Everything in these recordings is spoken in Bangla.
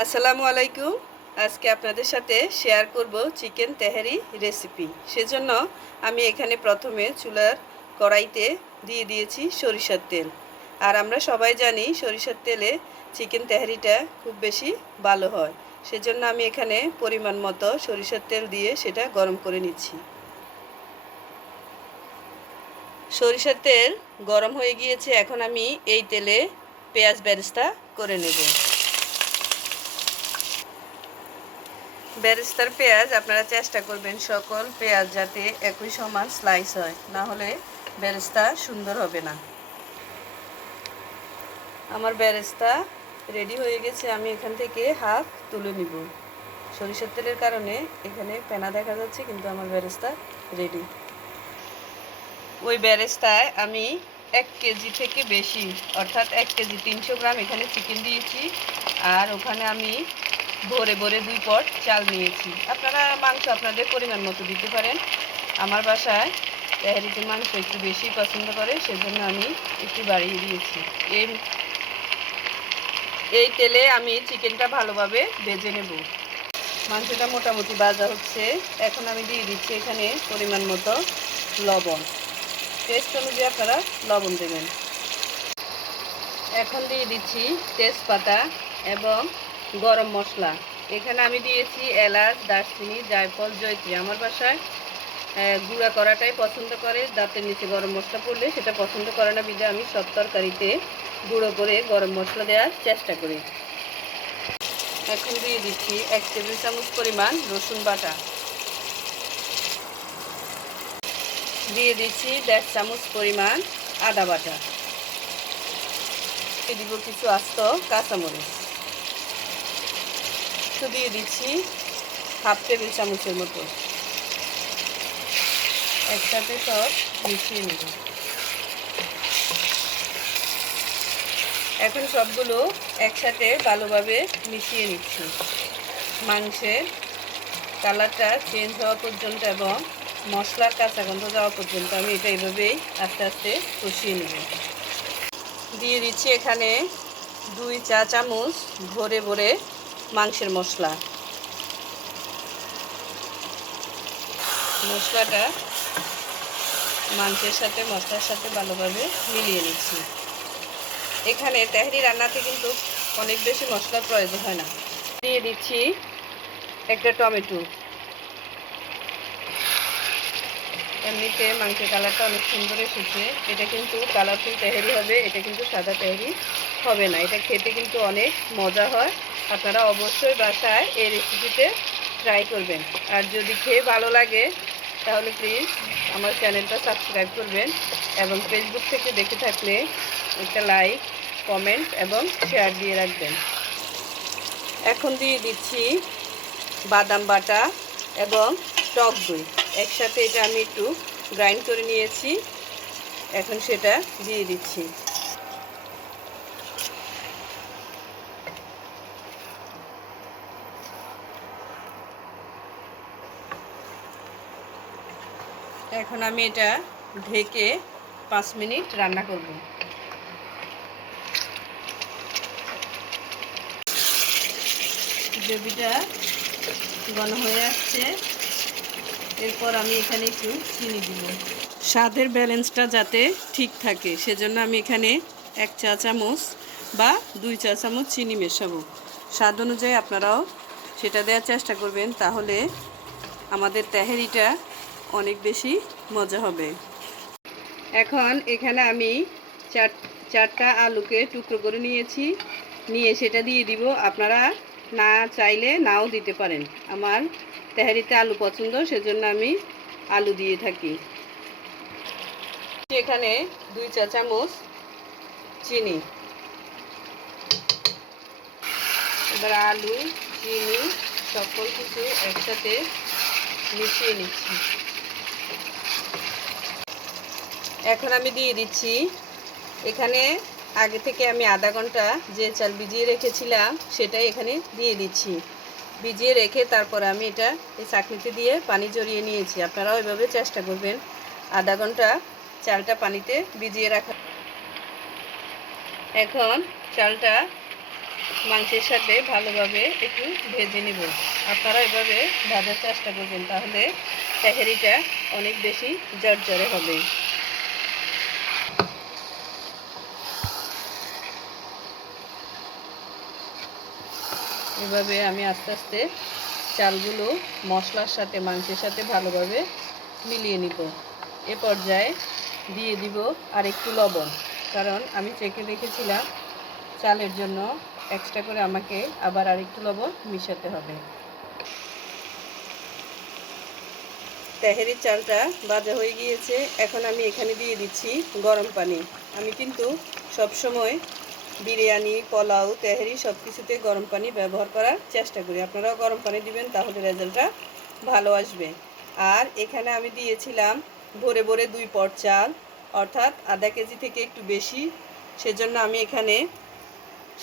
আসসালামু আলাইকুম। আজকে আপনাদের সাথে শেয়ার করব চিকেন তেহারি রেসিপি। সেজন্য আমি এখানে প্রথমে চুলার কড়াইতে দিয়ে দিয়েছি সরিষার তেল। আর আমরা সবাই জানি সরিষার তেলে চিকেন তেহারিটা খুব বেশি ভালো হয়। সেজন্য আমি এখানে পরিমাণ মতো সরিষার তেল দিয়ে সেটা গরম করে নিচ্ছি। সরিষার তেল গরম হয়ে গিয়েছে, এখন আমি এই তেলে পেঁয়াজ বেরেস্তা করে নেব। বেরেস্তার পেঁয়াজ আপনারা চেষ্টা করবেন সকল পেঁয়াজ যাতে একই সমান স্লাইস হয়, না হলে বেরেস্তা সুন্দর হবে না। আমার বেরেস্তা রেডি হয়ে গেছে, আমি এখান থেকে হাফ তুলে নিব। সরিষার তেলের কারণে এখানে পেনা দেখা যাচ্ছে, কিন্তু আমার বেরেস্তা রেডি। ওই বেরেস্তায় আমি 1 কেজি থেকে বেশি, অর্থাৎ 1 কেজি 300 গ্রাম এখানে চিকেন দিয়েছি। আর ওখানে আমি ভরে ভরে 2 পট চাল নিয়েছি। আপনারা মাংস আপনাদের পরিমাণ মতো দিতে পারেন। আমার বাসায় তেহারিতে মাংস একটু বেশি পছন্দ করে, সেজন্য আমি একটু বাড়িয়ে দিয়েছি। এই তেলে আমি চিকেনটা ভালোভাবে ভেজে নেব। মাংসটা মোটামুটি ভাজা হচ্ছে, এখন আমি দিয়ে দিচ্ছি এখানে পরিমাণ মতো লবণ। টেস্ট অনুযায়ী আপনারা লবণ দেবেন। এখন দিয়ে দিচ্ছি তেজপাতা এবং গরম মশলা। এখানে আমি দিয়েছি এলাচ, দারচিনি, জায়ফল, জয়ত্রী। আমার বাসায় গুঁড়া করাটাই পছন্দ করে, দাঁতের নিচে গরম মশলা পড়লে সেটা পছন্দ করে না, বিধে আমি সব তরকারিতে গুঁড়ো করে গরম মশলা দেওয়ার চেষ্টা করি। এখন দিয়ে দিচ্ছি 1 টেবিল চামচ পরিমাণ রসুন বাটা। দিয়ে দিচ্ছি 1.5 চামচ পরিমাণ আদা বাটা। দিব কিছু আস্ত কাঁচামরিচ। দিয়ে দিচ্ছি হাফ টেবিল চামচের মতো। একসাথে সব মিশিয়ে নেব। এখন সবগুলো একসাথে ভালোভাবে মিশিয়ে নিচ্ছি। মাংসের কালারটা চেঞ্জ হওয়া পর্যন্ত এবং মশলার কাঁচা গন্ধ যাওয়া পর্যন্ত আমি এটা এইভাবেই আস্তে আস্তে কষিয়ে নেব। দিয়ে দিচ্ছি এখানে 2 চা চামচ ভরে ভরে মাংসের মশলা। মশলাটা মাংসের সাথে মশলার সাথে ভালোভাবে মিলিয়ে নিচ্ছি। এখানে তেহারি রান্নাতে কিন্তু অনেক বেশি মশলার প্রয়োজন হয় না। দিয়ে দিচ্ছি একটা টমেটো। এমনিতে মাংসের কালারটা অনেক সুন্দর এসেছে। এটা কিন্তু কালারফুল তেহারি হবে, এটা কিন্তু সাদা তেহারি হবে না। এটা খেতে কিন্তু অনেক মজা হয়। আপনারা অবশ্যই বাসায় এই রেসিপিতে ট্রাই করবেন। আর যদি খেয়ে ভালো লাগে তাহলে প্লিজ আমার চ্যানেলটা সাবস্ক্রাইব করবেন, এবং ফেসবুক থেকে দেখে থাকলে একটা লাইক, কমেন্ট এবং শেয়ার দিয়ে রাখবেন। এখন দিয়ে দিচ্ছি বাদাম বাটা এবং টক দই। একসাথে এটা আমি একটু গ্রাইন্ড করে নিয়েছি, এখন সেটা দিয়ে দিচ্ছি। এখন আমি এটা ঢেকে 5 মিনিট রান্না করব। গ্রেভিটা ঘন হয়ে আসছে, এরপর আমি এখানে একটু চিনি দিব। স্বাদের ব্যালেন্সটা যাতে ঠিক থাকে সেজন্য আমি এখানে 1 চা চামচ বা 2 চা চামচ চিনি মেশাবো। স্বাদ অনুযায়ী আপনারাও সেটা দেওয়ার চেষ্টা করবেন, তাহলে আমাদের তেহারিটা অনেক বেশি মজা হবে। এখন এখানে আমি চারটা আলুকে টুকরো করে নিয়ে সেটা দিয়ে দিব। আপনারা না চাইলে নাও দিতে পারেন। আমার তেহারিতে আলু পছন্দ, সেজন্য আমি আলু দিয়ে থাকি। এখানে 2 চা চামচ চিনি। এবার আলু, চিনি সকল কিছু একসাথে মিশিয়ে নিচ্ছি। এখন আমি দিয়ে দিচ্ছি এখানে আগে থেকে আমি আধা ঘন্টা যে চাল ভিজিয়ে রেখেছিলাম সেটাই এখানে দিয়ে দিচ্ছি। ভিজিয়ে রেখে তারপর আমি এটা এই চাকনিতে দিয়ে পানি ঝরিয়ে নিয়েছি। আপনারাও এভাবে চেষ্টা করবেন আধা ঘন্টা চালটা পানিতে ভিজিয়ে রাখা। এখন চালটা মাংসের সাথে ভালোভাবে একটু ভেজে নেব। আপনারা এভাবে ভাজার চেষ্টা করবেন, তাহলে তেহারিটা অনেক বেশি ঝরঝরে হবে। এভাবে আমি আস্তে আস্তে চালগুলো মশলার সাথে মাংসের সাথে ভালোভাবে মিলিয়ে নিব। এ পর্যায়ে দিয়ে দিব আর একটু লবণ, কারণ আমি চেখে দেখেছিলাম চালের জন্য এক্সট্রা করে আমাকে আবার আর একটু লবণ মিশাতে হবে। তেহারির চালটা ভাজা হয়ে গিয়েছে, এখন আমি এখানে দিয়ে দিচ্ছি গরম পানি। আমি কিন্তু সবসময় বিরিয়ানি, পোলাও, তেহারি সব কিছুতে গরম পানি ব্যবহার করার চেষ্টা করি। আপনারাও গরম পানি দিবেন, তাহলে রেজাল্টটা ভালো আসবে। আর এখানে আমি দিয়েছিলাম ভরে ভরে 2 পট চাল, অর্থাৎ আধা কেজি থেকে একটু বেশি। সেজন্য আমি এখানে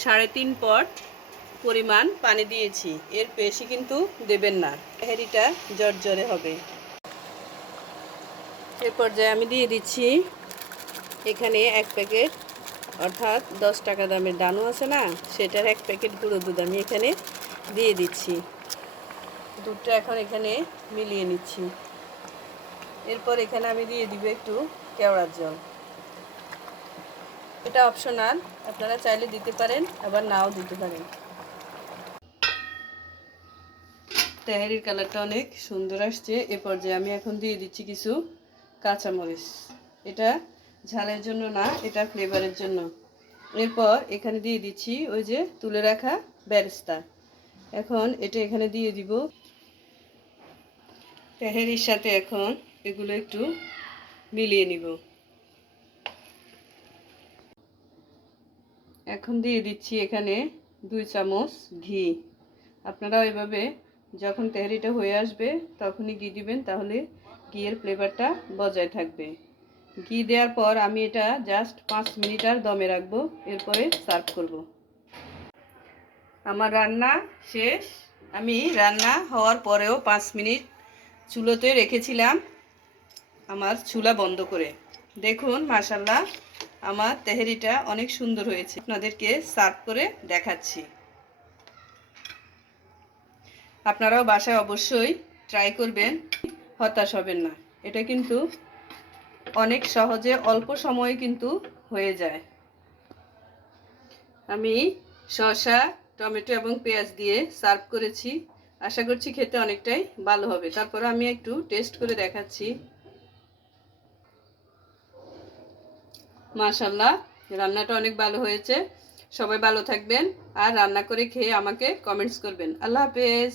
3.5 পট পরিমাণ পানি দিয়েছি। এর বেশি কিন্তু দেবেন না, তেহারিটা ঝরঝরে হবে। এ পর্যায়ে আমি দিয়ে দিচ্ছি এখানে 1 প্যাকেট, অর্থাৎ 10 টাকা দামের দানু আছে না, সেটার 1 প্যাকেট গুঁড়ো দুধ আমি এখানে দিয়ে দিচ্ছি। দুধটা এখন এখানে মিলিয়ে নিচ্ছি। এরপর এখানে আমি দিয়ে দিব একটু কেওড়ার জল। এটা অপশনাল, আপনারা চাইলে দিতে পারেন, আবার নাও দিতে পারেন। তেহারির কালারটা অনেক সুন্দর আসছে। এ পর্যায়ে আমি এখন দিয়ে দিচ্ছি কিছু কাঁচামরিচ। এটা ঝালের জন্য না, এটা ফ্লেভারের জন্য। এরপর এখানে দিয়ে দিচ্ছি ওই যে তুলে রাখা বেরেস্তা। এখন এটা এখানে দিয়ে দিব। তেহারির সাথে এখন এগুলো একটু মিলিয়ে নিব। এখন দিয়ে দিচ্ছি এখানে 2 চামচ ঘি। আপনারাও এভাবে যখন তেহারিটা হয়ে আসবে তখনই ঘি দিবেন, তাহলে ঘিয়ের ফ্লেভারটা বজায় থাকবে। ঘি দেওয়ার পর আমি এটা জাস্ট 5 মিনিট আর দমে রাখবো, এরপরে সার্ভ করব। আমার রান্না শেষ। আমি রান্না হওয়ার পরেও 5 মিনিট চুলোতে রেখেছিলাম, আমার চুলা বন্ধ করে। দেখুন মাশাআল্লাহ, আমার তেহারিটা অনেক সুন্দর হয়েছে। আপনাদেরকে সার্ভ করে দেখাচ্ছি। আপনারাও বাসায় অবশ্যই ট্রাই করবেন, হতাশ হবেন না। এটা কিন্তু অনেক সহজে অল্প সময়ে কিন্তু হয়ে যায়। আমি শসা, টমেটো এবং পেঁয়াজ দিয়ে সার্ভ করেছি। আশা করছি খেতে অনেকটাই ভালো হবে। তারপর আমি একটু টেস্ট করে দেখাচ্ছি। মাশাআল্লাহ, রান্নাটা অনেক ভালো হয়েছে। সবাই ভালো থাকবেন আর রান্না করে খেয়ে আমাকে কমেন্টস করবেন। আল্লাহ হাফেজ।